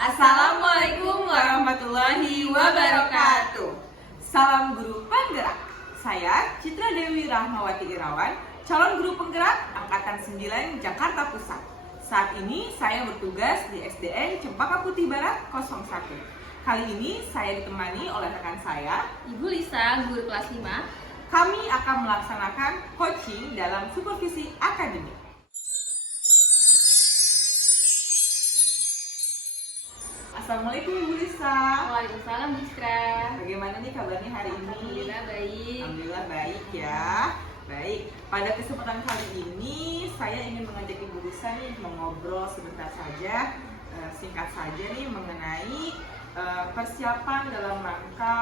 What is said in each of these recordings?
Assalamualaikum warahmatullahi wabarakatuh. Salam guru penggerak. Saya Citra Dewi Rahmawati Irawan, calon guru penggerak Angkatan 9 Jakarta Pusat. Saat ini saya bertugas di SDN Cempaka Putih Barat 01. Kali ini saya ditemani oleh rekan saya, Ibu Lisa, guru kelas 5. Kami akan melaksanakan coaching dalam supervisi akademik. Assalamualaikum Ibu Lisa. Waalaikumsalam, Citra. Bagaimana nih kabarnya hari ini? Alhamdulillah baik. Alhamdulillah baik ya. Baik, pada kesempatan kali ini saya ingin mengajak Ibu Lisa nih mengobrol sebentar saja, singkat saja nih mengenai persiapan dalam rangka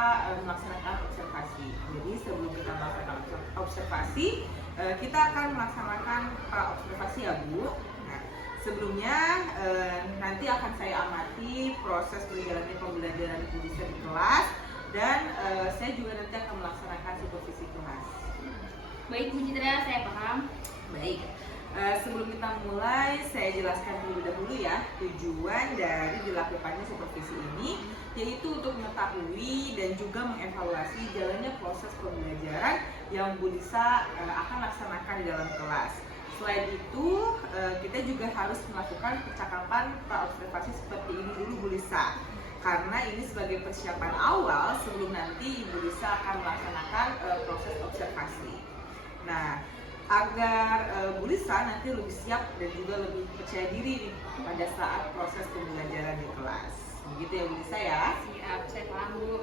melaksanakan observasi. Jadi sebelum kita melaksanakan observasi, kita akan melaksanakan observasi ya Bu. Nah, sebelumnya nanti akan saya amati proses berjalannya pembelajaran Ibu Lisa di kelas dan saya juga nanti akan melaksanakan supervisi kelas. Baik, Bu Citra, saya paham. Baik, sebelum kita mulai, saya jelaskan terlebih dahulu ya tujuan dari dilakukannya supervisi ini, yaitu untuk mengetahui dan juga mengevaluasi jalannya proses pembelajaran yang Bu Lisa akan laksanakan di dalam kelas. Selain itu, kita juga harus melakukan percakapan pra-observasi seperti ini dulu Bu Lisa, karena ini sebagai persiapan awal sebelum nanti Ibu Lisa akan melaksanakan proses observasi. Nah, agar Bu Lisa nanti lebih siap dan juga lebih percaya diri nih pada saat proses pembelajaran di kelas. Begitu ya Bu Lisa ya? Siap, saya paham, Bu.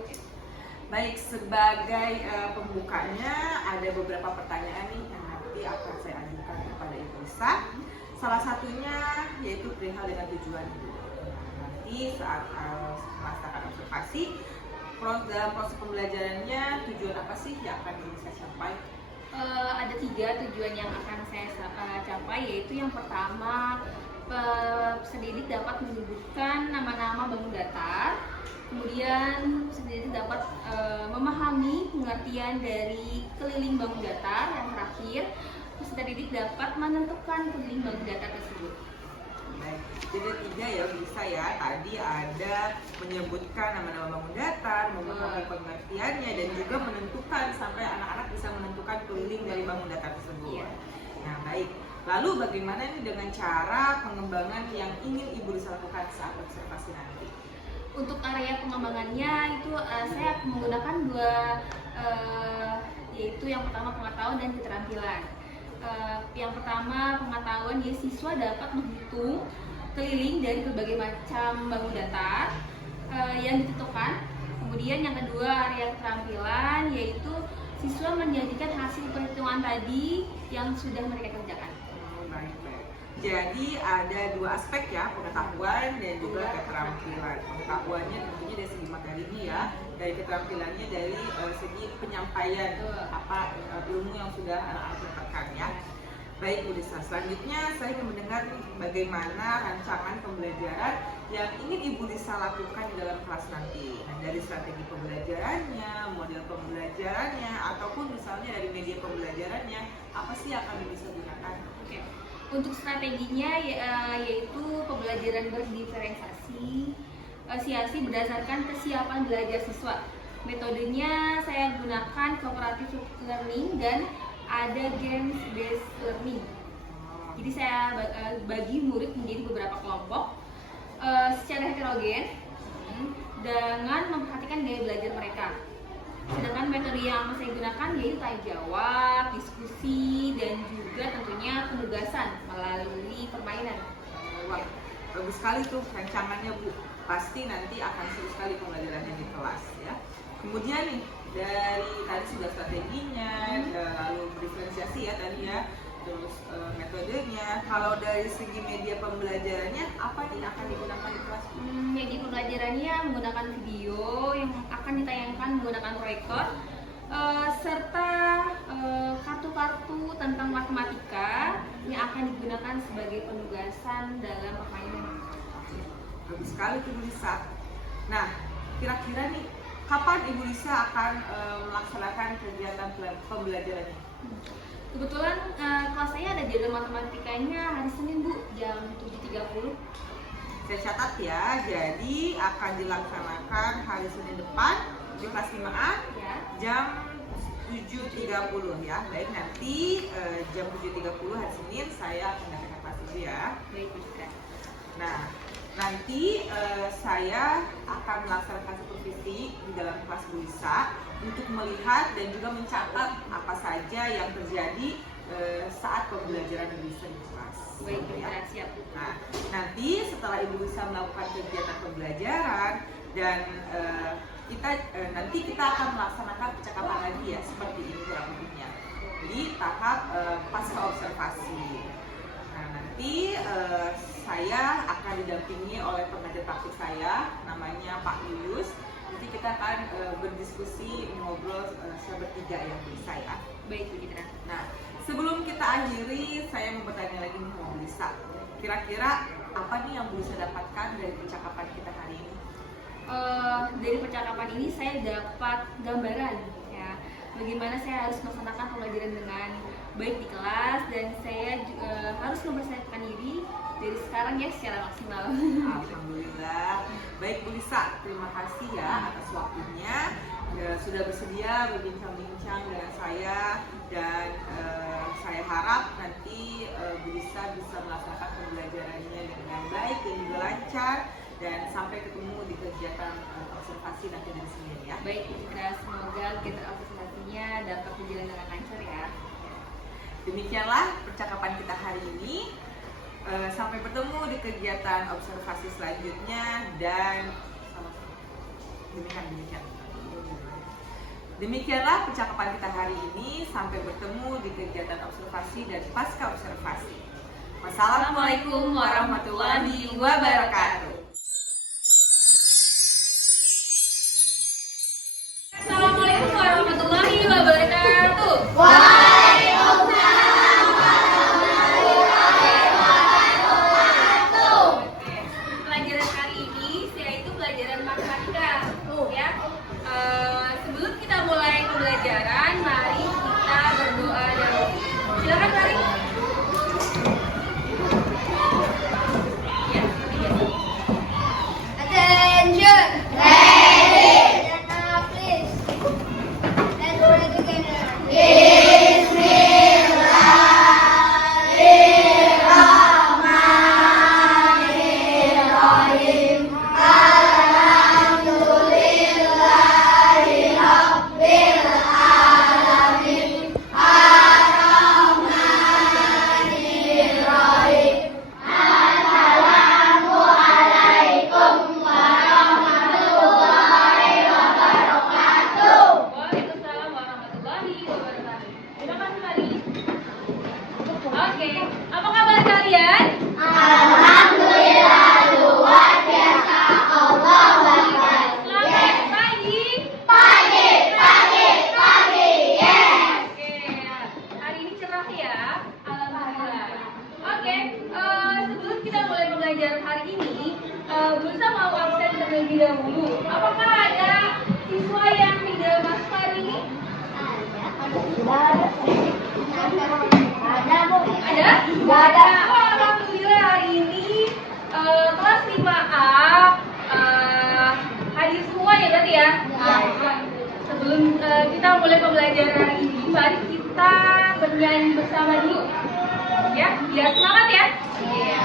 Baik, sebagai pembukanya ada beberapa pertanyaan nih yang nanti akan saya ajukan kepada Ibu Lisa. Salah satunya yaitu perihal dengan tujuan Ibu. Nanti saat melaksanakan observasi, dalam proses pembelajarannya tujuan apa sih yang akan Ibu Lisa capai? Ada 3 tujuan yang akan saya capai, yaitu yang pertama, peserta didik dapat menyebutkan nama-nama bangun datar. Kemudian peserta didik dapat memahami pengertian dari keliling bangun datar. Yang terakhir, peserta didik dapat menentukan keliling bangun datar tersebut. Baik, jadi 3 ya bisa ya. Tadi ada menyebutkan nama-nama bangun datar, memahami pengertiannya, dan juga menentukan sampai anak-anak bisa menentukan keliling dari bangun datar tersebut. Iya. Nah baik, lalu bagaimana nih dengan cara pengembangan yang ingin Ibu Lisa lakukan saat observasi nanti? Untuk area pengembangannya itu saya menggunakan 2, yaitu yang pertama pengetahuan dan keterampilan. Yang pertama pengetahuan, ya siswa dapat menghitung keliling dari berbagai macam bangun datar yang ditentukan. Kemudian yang kedua area keterampilan, yaitu siswa menjadikan hasil perhitungan tadi yang sudah mereka kerjakan. Baik. Jadi ada 2 aspek ya, pengetahuan dan juga keterampilan. Pengetahuannya tentunya dari segi materinya ya, dari keterampilannya dari segi penyampaian ilmu yang sudah anak-anak dapatkan ya. Baik Bu Lisa, selanjutnya saya ingin mendengar bagaimana rancangan pembelajaran yang ingin Ibu Lisa lakukan di dalam kelas nanti. Nah, dari strategi pembelajarannya, model pembelajarannya, ataupun misalnya dari media pembelajarannya, apa sih yang akan Ibu Lisa gunakan? Oke. Untuk strateginya yaitu pembelajaran berdiferensiasi berdasarkan kesiapan belajar siswa. Metodenya saya gunakan cooperative learning dan ada games based learning. Jadi saya bagi murid menjadi beberapa kelompok secara heterogen dengan memperhatikan gaya belajar mereka. Sedangkan metode yang saya gunakan yaitu tanya jawab, diskusi, dan juga tentunya penugasan melalui permainan. Wah, bagus sekali tuh rancangannya Bu. Pasti nanti akan seru sekali pembelajarannya di kelas ya. Kemudian nih, dari tadi sudah strateginya, lalu diferensiasi ya tadi ya, terus metodenya. Kalau dari segi media pembelajarannya, apa nih yang akan digunakan di kelas? Media pembelajarannya menggunakan video yang akan ditayangkan menggunakan proyektor, serta kartu-kartu tentang matematika yang akan digunakan sebagai penugasan dalam permainan. Bagus sekali tuh Bu Lisa. Nah, kira-kira nih kapan Ibu Lisa akan melaksanakan kegiatan pembelajarannya? Kebetulan kelas saya ada jadwal matematikanya hari Senin Bu, jam 7.30. Saya catat ya, jadi akan dilaksanakan hari Senin depan di kelas 5A Ya. jam 7.30 ya. Baik, nanti jam 7.30 hari Senin saya akan datang ke kelas itu ya. Baik, Bu Citra. Nah, nanti saya akan melaksanakan supervisi di dalam kelas Bu Lisa untuk melihat dan juga mencatat apa saja yang terjadi saat pembelajaran Ibu Lisa di kelas. Baik, Bu Citra, siap. Nah, nanti setelah Ibu Lisa melakukan kegiatan pembelajaran dan nanti kita akan melaksanakan percakapan lagi ya, seperti ini kurang lebihnya di tahap pasca observasi. Nah, nanti saya akan didampingi oleh pengajar praktik saya, namanya Pak Yuyus. Nanti kita akan berdiskusi, ngobrol bertiga ya, Bu Lisa ya. Baik, Bu Citra. Nah, sebelum kita akhiri, saya mau bertanya lagi nih sama Bu Lisa. Kira-kira apa nih yang Bu Lisa dapatkan dari percakapan kita hari ini? Dari percakapan ini saya dapat gambaran ya, bagaimana saya harus melaksanakan pembelajaran dengan baik di kelas, dan saya harus mempersiapkan diri dari sekarang ya secara maksimal. Alhamdulillah. Baik Bu Lisa, terima kasih ya atas waktunya. Sudah bersedia berbincang-bincang dengan saya, dan saya harap nanti Bu Lisa bisa melaksanakan pembelajarannya dengan baik dan juga lancar, dan sampai ketemu di kegiatan observasi nanti dari Senin ya. Baik, Bu Citra, semoga kegiatan observasinya dapat berjalan dengan lancar ya. Demikianlah percakapan kita hari ini. Sampai bertemu di kegiatan observasi selanjutnya, dan demikianlah percakapan kita hari ini. Sampai bertemu di kegiatan observasi dan pasca observasi. Wassalamualaikum warahmatullahi wabarakatuh. Assalamualaikum warahmatullahi wabarakatuh. Pelajaran hari ini yaitu pelajaran matematika ya. Sebelum kita mulai pembelajaran, mari kita berdoa dahulu. Silakan mari. Ya, Attention! Ready! Please. Let's pray together. Bismillahirrahmanirrahim. Alhamdulillahi Rabbil Alamin. Ar-Rahmanirrahim. Assalamualaikum warahmatullahi wabarakatuh. Waalaikumsalam warahmatullahi wabarakatuh. Terima kasih Mari. Oke, apa kabar kalian? Alhamdulillah, luar biasa. Allahu Akbar. Selamat pagi. Pagi, pagi, pagi. Yes. Oke, hari ini cerah ya. Alhamdulillah. Oke, sebelum kita mulai pembelajaran hari ini, Bulsa mau absen terlebih dahulu. Apakah ada siswa yang tidak masuk hari ini? Ada, Bu. Ada? Nggak ada. Oh, alhamdulillah hari ini kelas 5A hadir semua ya berarti ya? Sebelum kita mulai pembelajaran hari ini, mari kita bernyanyi bersama dulu. Ya, biar semangat ya. Iya.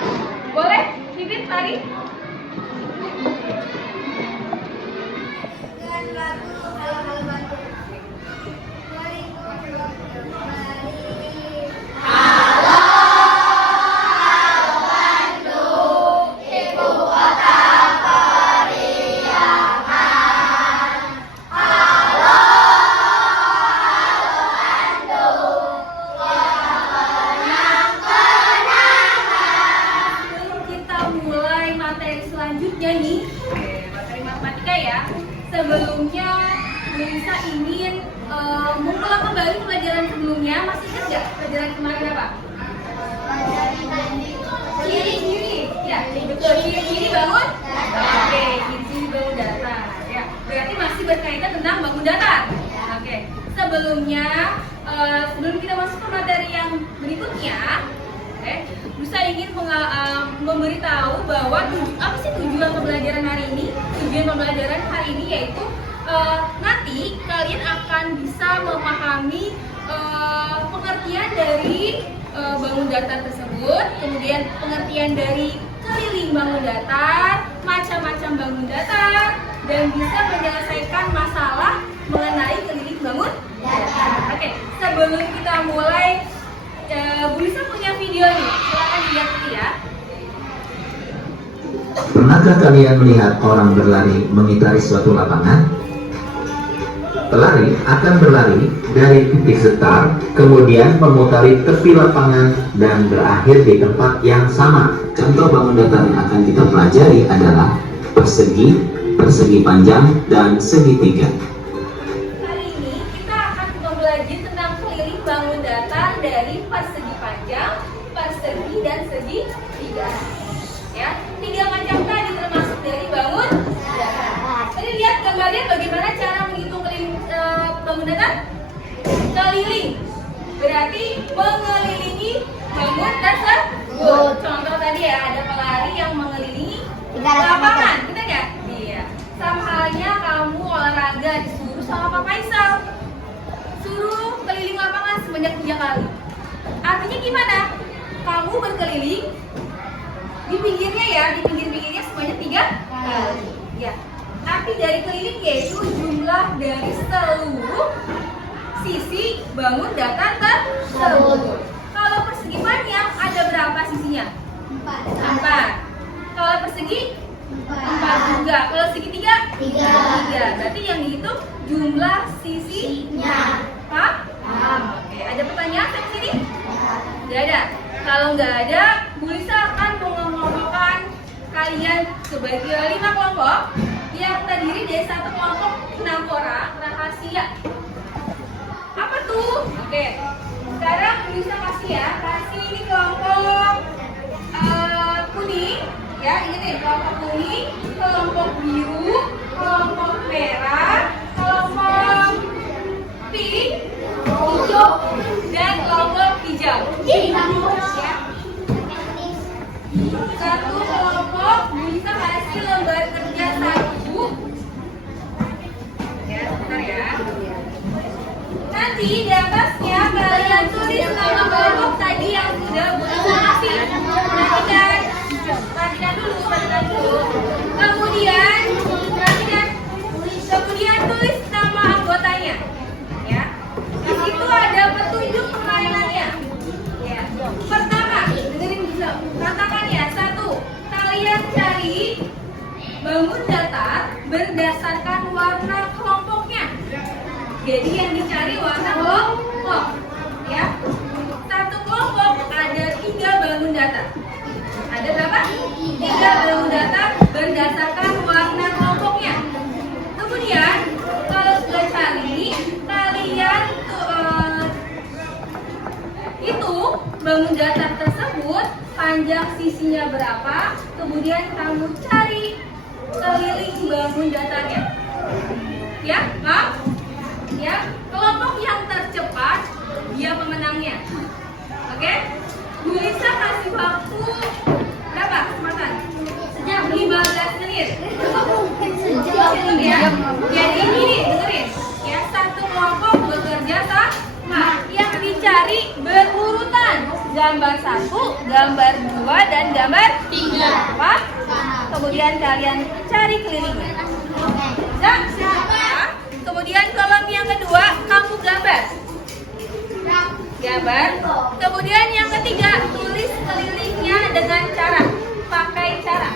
Boleh? Pipit, mari. Dengan lagu Halo Bantu. 2020. Ibu kota periahan. Halo Bantu, kota kenang-kenangan. Sebelum kita mulai materi selanjutnya nih, materi matematika ya. Sebelumnya Lisa ingin mengulang kembali pelajaran sebelumnya. Masih ingat nggak pelajaran kemarin apa? Ciri-ciri, ya betul. Ciri-ciri bangun. Oke, ciri-ciri bangun datar. Ya, berarti masih berkaitan tentang bangun datar. Oke, sebelumnya sebelum kita masuk ke materi yang berikutnya, Lusa ingin memberitahu bahwa apa sih tujuan pembelajaran hari ini? Tujuan pembelajaran hari ini yaitu nanti kalian akan bisa memahami pengertian dari bangun datar tersebut, kemudian pengertian dari keliling bangun datar, macam-macam bangun datar, dan bisa menyelesaikan masalah mengenai keliling bangun datar. Oke, sebelum kita mulai, Bu Lisa punya video nih, silakan dilihat dulu ya. Pernahkah kalian melihat orang berlari mengitari suatu lapangan? Pelari akan berlari dari titik start, kemudian memutari tepi lapangan dan berakhir di tempat yang sama. Contoh bangun datar yang akan kita pelajari adalah persegi, persegi panjang, dan segitiga. Hari ini kita akan mempelajari tentang keliling bangun datar dari persegi panjang, persegi, dan segitiga. Ya, 3 macam tadi termasuk dari bangun datar. Tadi lihat gambarnya bagaimana cara menghitung keliling bangun datar? Keliling berarti mengelilingi bangun tersebut. Contoh tadi ya, ada pelari yang mengelilingi lapangan, benar nggak? Iya. Sama halnya kamu olahraga disuruh sama Pak Faisal, suruh keliling lapangan sebanyak 3 kali. Artinya gimana? Kamu berkeliling di pinggirnya ya, di pinggir-pinggirnya sebanyak 3 kali. Ya. Arti dari keliling yaitu jumlah dari seluruh sisi bangun datar tersebut. Kalau persegi panjang ada berapa sisinya? 4. Kalau persegi 4 juga. Kalau segitiga 3. Berarti yang dihitung jumlah sisinya. Paham? Oke. Ada pertanyaan sampai sini? Tidak ada. Kalau nggak ada, Bu Lisa akan mengelompokkan kalian sebagai 5 kelompok yang terdiri dari 1 kelompok 6 orang rahasia. Apa tuh? Oke. Sekarang Bu Lisa kasih ya, kasih ini kelompok kuning, ya ini nih kelompok kuning, kelompok biru, kelompok merah, kelompok pink, hijau, dan kelompok hijau. Ya. 1 kelompok Bu Lisa kasih lembar kerja 1. Ya, sebentar ya. Nanti di atasnya kalian tulis nama kelompok tadi yang sudah Bu Lisa kasih. Perhatikan dulu. Kemudian tulis nama anggotanya. Ya. Di situ ada petunjuk permainannya. Ya. Pertama, dengerin dulu. Katakan ya, 1. Kalian cari bangun datar berdasarkan warna kelompoknya. Jadi yang dicari warna kelompok. Ya. 1 kelompok ada 3 bangun datar. Ada berapa? 3 bangun datar berdasarkan warna kelompoknya. Kemudian kalau sudah cari, kalian itu bangun datar tersebut panjang sisinya berapa, kemudian kamu cari keliling bangun datarnya. Ya, paham? Ya, kelompok yang tercepat dia pemenangnya. Oke? Bu Lisa kasih waktu berapa kesempatan? Sejam 15 menit. Ya. Jadi ini dengerin. Ya, 1 kelompok bekerja sama. Yang dicari berurutan. Gambar 1, gambar 2, dan gambar 3. Apa? Kemudian kalian cari kelilingnya. Ya? Kemudian kolom yang kedua kamu gambar. Kemudian yang ketiga tulis kelilingnya dengan cara pakai cara.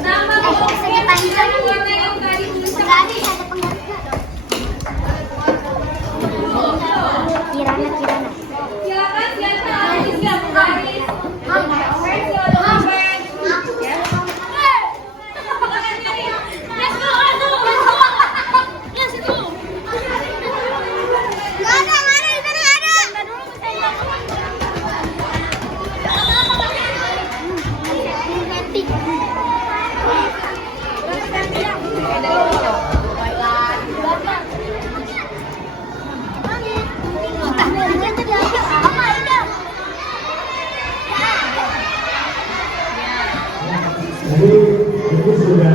Nama kelompoknya dari warna yang tadi tulis tadi. Kirana. Silakan siapa yang menggaris. Jadi itu sudah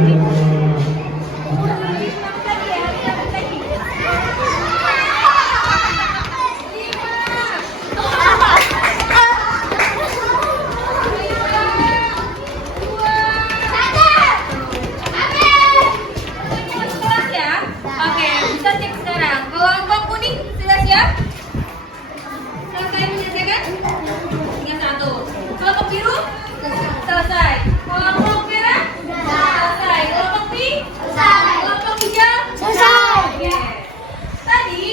Kelas ya? Oke, bisa cek sekarang. Kelompok kuning sudah siap? Selesai menyelesaikan? Tinggal satu. Kelompok biru? Selesai. Kelompok merah? Selesai. Kelompok pink? Kelompok hijau? Oke. Tadi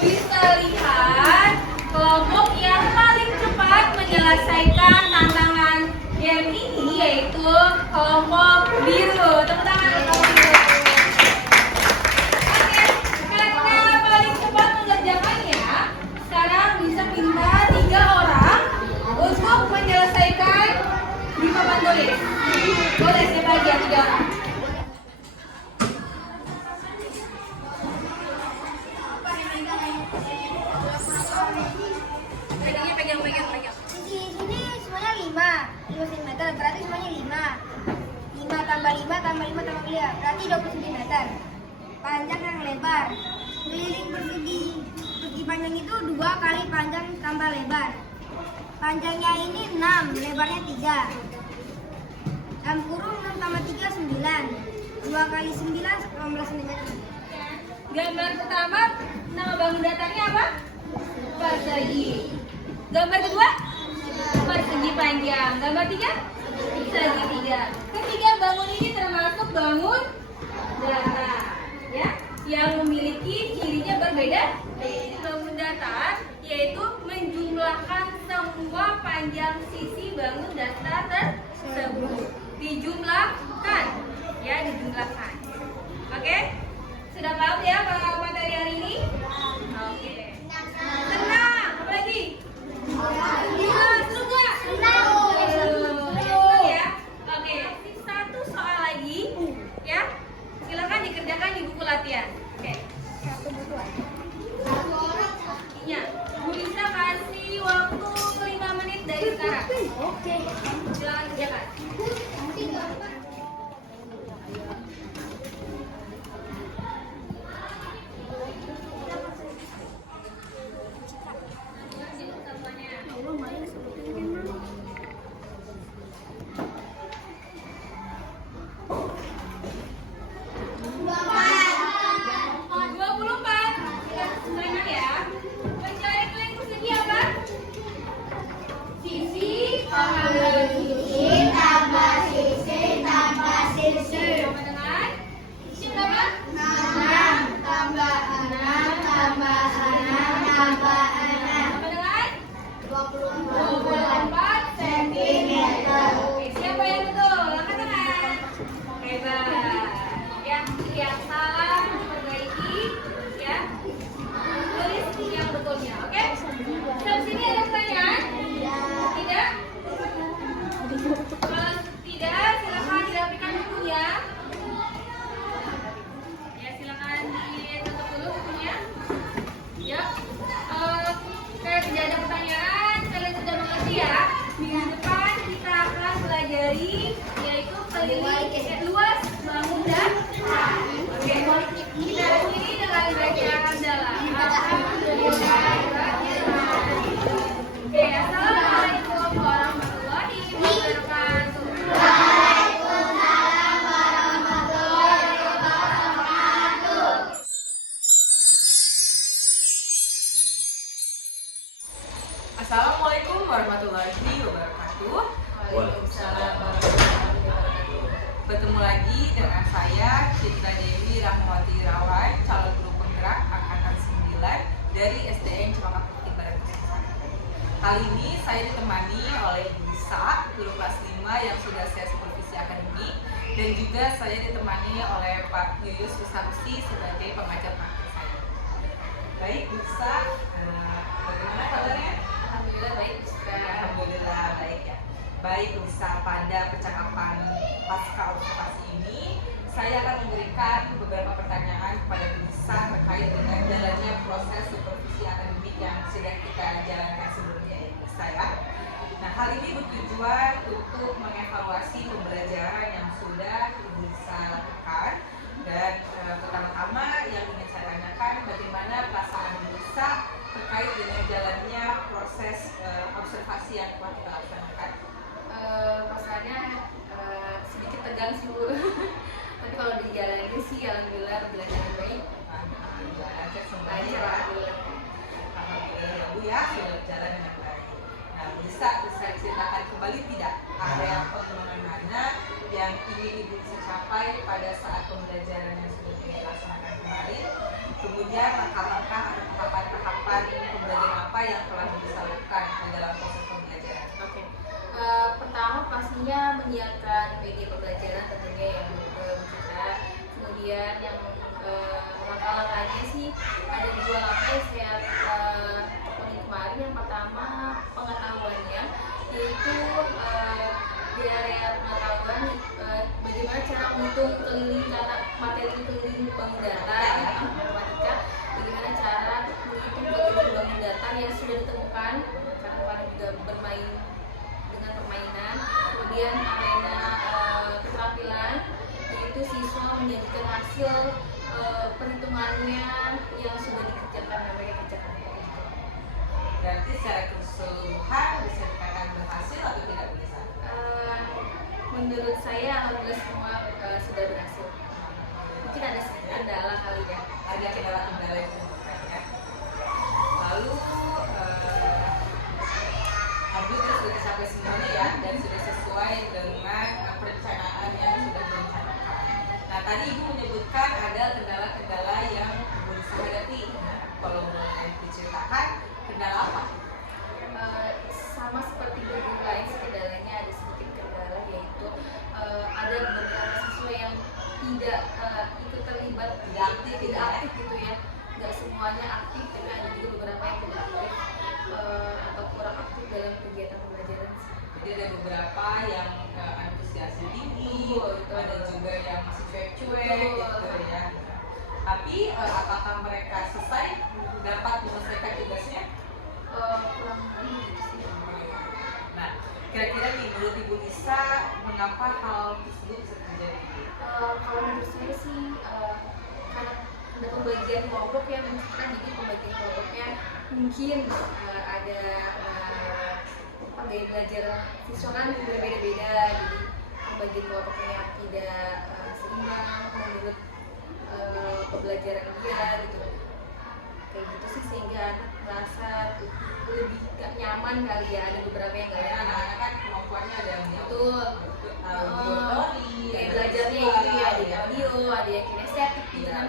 bisa lihat kelompok yang paling cepat menyelesaikan tantangan game ini yaitu kelompok biru. Tepuk tangan untuk kelompok biru. Oke, karena paling cepat mengerjakannya, sekarang bisa minta 3 orang untuk menyelesaikan 5 papan tulis. Boleh siapa aja 3 orang? Pegang. Di sini semuanya 5 cm, berarti semuanya 5 tambah 5 tambah 5 tambah 5, berarti 20 cm. Panjang yang lebar. Keliling persegi panjang itu 2 kali panjang tambah lebar. Panjangnya ini 6, lebarnya 3. Dalam kurung 6 tambah 3 9. 2 kali 9 18 cm. Gambar pertama, nama bangun datarnya apa? Persegi. Gambar kedua? Persegi panjang. Gambar 3? Segitiga. Ketiga bangun ini termasuk bangun datar, ya, yang memiliki cirinya berbeda. Bangun datar yaitu menjumlahkan semua panjang sisi bangun datar tersebut. Dijumlahkan, ya, dijumlahkan. Oke? Sudah paham ya materi hari ini? Oke. Tenang, apa lagi? Seru nggak? Seru ya. Oke, satu soal lagi, ya. Silakan dikerjakan di buku latihan. Oke. Iya. Bu Lisa kasih waktu 5 menit dari sekarang. Oke. Silakan kerjakan. Luas bangun dan oke, kita akhiri dengan bacaan hamdalah. Oke, assalamualaikum warahmatullahi wabarakatuh. Waalaikumsalam warahmatullahi wabarakatuh. Assalamualaikum warahmatullahi wabarakatuh. Waalaikumsalam. Bertemu lagi dengan saya Citra Dewi Rahmawati Irawan, calon guru penggerak angkatan 9 dari SDN Cempaka Putih Barat. Kali ini saya ditemani oleh Bu Lisa, guru kelas 5 yang sudah saya supervisi akademik, dan juga saya ditemani oleh Pak Yuyus Susamsi sebagai pengajar praktik saya. Baik, Bu Lisa, bagaimana kabarnya? Alhamdulillah baik, Ustaz. Alhamdulillah baik ya. Baik, Lisa, pada percakapan pasca observasi ini saya akan memberikan beberapa pertanyaan kepada Lisa terkait dengan jalannya proses supervisi akademik yang sudah kita jalankan sebelumnya ya, Lisa ya. Nah, hal ini bertujuan untuk mengevaluasi pembelajaran yang sudah Ibu Lisa lakukan. Dan pertama-tama yang ingin saya tanyakan, bagaimana perasaan Ibu Lisa terkait dengan jalannya proses observasi yang telah kita laksanakan? Perasaannya sedikit tegang sih Bu. Tapi kalau dijalanin sih alhamdulillah berjalan dengan baik. Alhamdulillah, lancar semuanya. Lancar Ya. alhamdulillah. Alhamdulillah ya Bu ya, sudah berjalan dengan baik. Nah, bisa ceritakan kembali tidak area pertemuan mana yang ingin Ibu bisa capai pada saat pembelajaran yang sudah dilaksanakan kemarin? Kemudian langkah-langkah atau tahapan-tahapan pembelajaran apa yang telah Ibu bisa lakukan di dalam proses pembelajaran? Oke. Pertama pastinya menyiapkan media pembelajaran tentunya yang kita. Kemudian yang langkah-langkahnya sih ada 2 langkah yang saya tekuni kemarin. Yang pertama pengetahuannya, yaitu di area pengetahuan bagaimana cara menghitung keliling cara materi keliling bangun data ya, matematika, bagaimana cara menghitung keliling bangun data yang sudah ditemukan karena kemarin juga bermain dengan permainan. Kemudian arena keterampilan, yaitu siswa menjadikan hasil perhitungannya yang sudah dikerjakan dan mereka kerjakan. Berarti secara keseluruhan bisa dikatakan berhasil atau tidak bisa? Menurut saya alhamdulillah semua sudah berhasil. Mungkin ada sedikit kendala kali ya. Ada kendala-kendala yang ditemukan ya. Lalu alhamdulillah sudah tercapai semuanya ya, dan sudah sesuai dengan perencanaan yang sudah direncanakan. Nah, tadi Ibu menyebutkan ada kendala-kendala yang Ibu bisa hadapi. Nah, kalau boleh diceritakan, kendala apa? Sama seperti guru lain, kendalanya ada sedikit kendala, yaitu ada beberapa siswa yang tidak ikut terlibat, tidak aktif gitu ya. Nggak semuanya aktif, tapi ada juga beberapa yang tidak aktif atau kurang aktif dalam kegiatan pembelajaran. Jadi ada beberapa yang antusiasnya tinggi, Betul. ada juga yang masih cuek-cuek gitu ya. Tapi apakah mereka selesai dapat menyelesaikan tugasnya? Kurang lebih gitu sih. Nah, kira-kira nih menurut Ibu Lisa, mengapa hal tersebut bisa terjadi? Kalau menurut saya sih karena ada pembagian kelompok yang menciptakan, jadi pembagian kelompoknya mungkin ada gaya belajar siswa kan berbeda-beda, jadi pembagian kelompoknya tidak seimbang menurut pembelajaran dia gitu. Kayak gitu sih sehingga anak merasa lebih gak nyaman kali ya, ada beberapa yang gak Karena nyaman. anak-anak kan kemampuannya ada yang Betul. teori, Kayak belajarnya itu ya, ada yang audio, ada yang kinestetik gitu kan.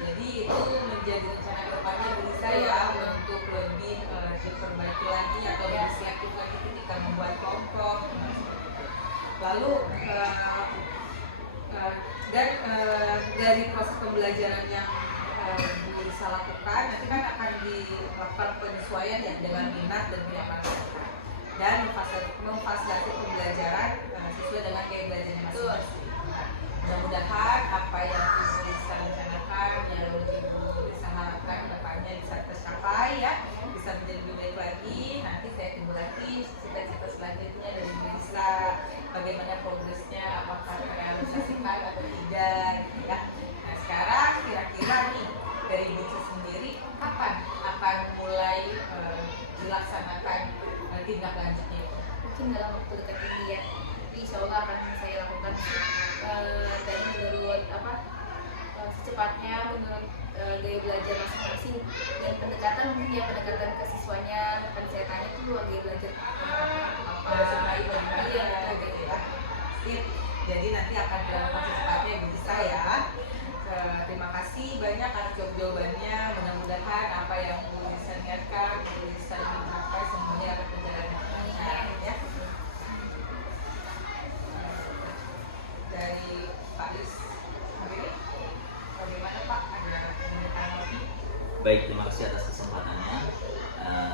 Jadi itu menjadi rencana kedepannya Bu Lisa ya, untuk lebih diperbaiki lagi atau lebih selektif lagi ketika membuat kelompok. Lalu dari proses pembelajaran yang Bu Lisa lakukan, nanti kan akan dilakukan penyesuaian ya dengan minat dan minat mereka, dan memfasilitasi pembelajaran sesuai dengan gaya belajarnya masing-masing. Nah, mudah-mudahan apa yang Ibu Lisa rencanakan, yang Ibu Lisa harapkan depannya bisa tercapai ya, bisa menjadi lebih baik lagi. Nanti saya tunggu lagi cita-cita selanjutnya dari Ibu Lisa, bagaimana progresnya, apakah terrealisasikan atau tidak gitu ya. Nah, sekarang kira-kira nih dari Ibu Lisa sendiri, kapan akan mulai dilaksanakan tindak lanjutnya? Mungkin dalam waktu dekat ini ya, insya Allah akan saya lakukan dan menurut secepatnya menurut gaya belajar masing-masing dan pendekatan, mungkin ya pendekatan ke siswanya akan saya tanya tuh gaya belajar apa Sukai bagaimana iya gitu ya. Sip. Jadi nanti akan dilakukan secepatnya Ibu Lisa ya. Terima kasih banyak atas jawabannya. Mudah-mudahan apa yang Bu Lisa niatkan, Bu Lisa ingin capai semuanya akan berjalan dengan lancar ya. Dari Pak Lis sendiri, bagaimana Pak? Ada komentar lagi? Baik, terima kasih atas kesempatannya.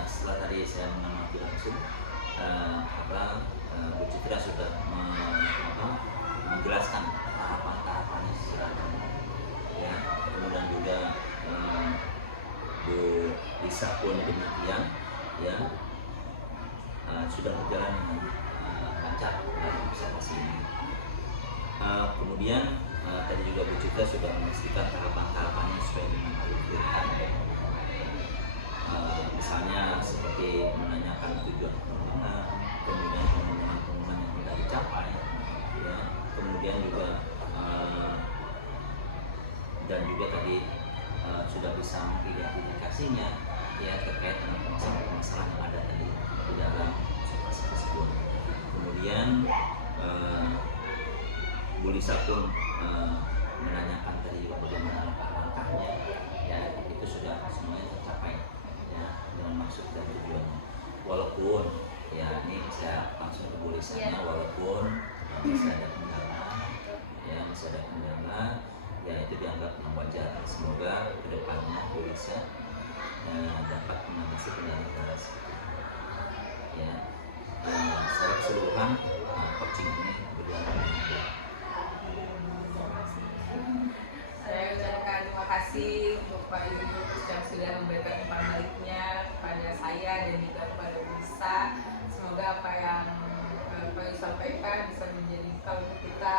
Setelah tadi saya mengamati langsung, Bu Citra sudah menjelaskan tahapan-tahapannya secara umum, ya. Kemudian juga Bu Lisa pun demikian, ya. sudah berjalan dengan lancar dalam observasi ini. Kemudian tadi juga Bu Citra sudah memastikan tahapan-tahapannya sesuai dengan alur kegiatan. Misalnya seperti menanyakan tujuan penerbangan, kemudian pengumuman yang sudah dicapai, ya, kemudian juga dan juga tadi sudah bisa mengidentifikasinya, ya, terkait dengan permasalahan yang ada tadi di dalam observasi tersebut. Kemudian Bu Lisa pun menanyakan tadi juga bagaimana langkah-langkahnya, ya, itu sudah semuanya tercapai, ya, dengan maksud dan tujuannya. Walaupun ya ini saya langsung ke Bu Lisanya, walaupun masih ada kendala, ya, masih ada kendala, ya itu dianggap yang wajar. Semoga kedepannya Bu Lisa dapat mengatasi kendala-kendala ya. Secara keseluruhan coaching ini berjalan dengan baik. Saya ucapkan terima kasih untuk Pak Ibu yang sudah memberikan umpan baliknya kepada saya dan juga kepada Lisa. Semoga apa yang Pak Ibu sampaikan bisa menjadi bekal untuk kita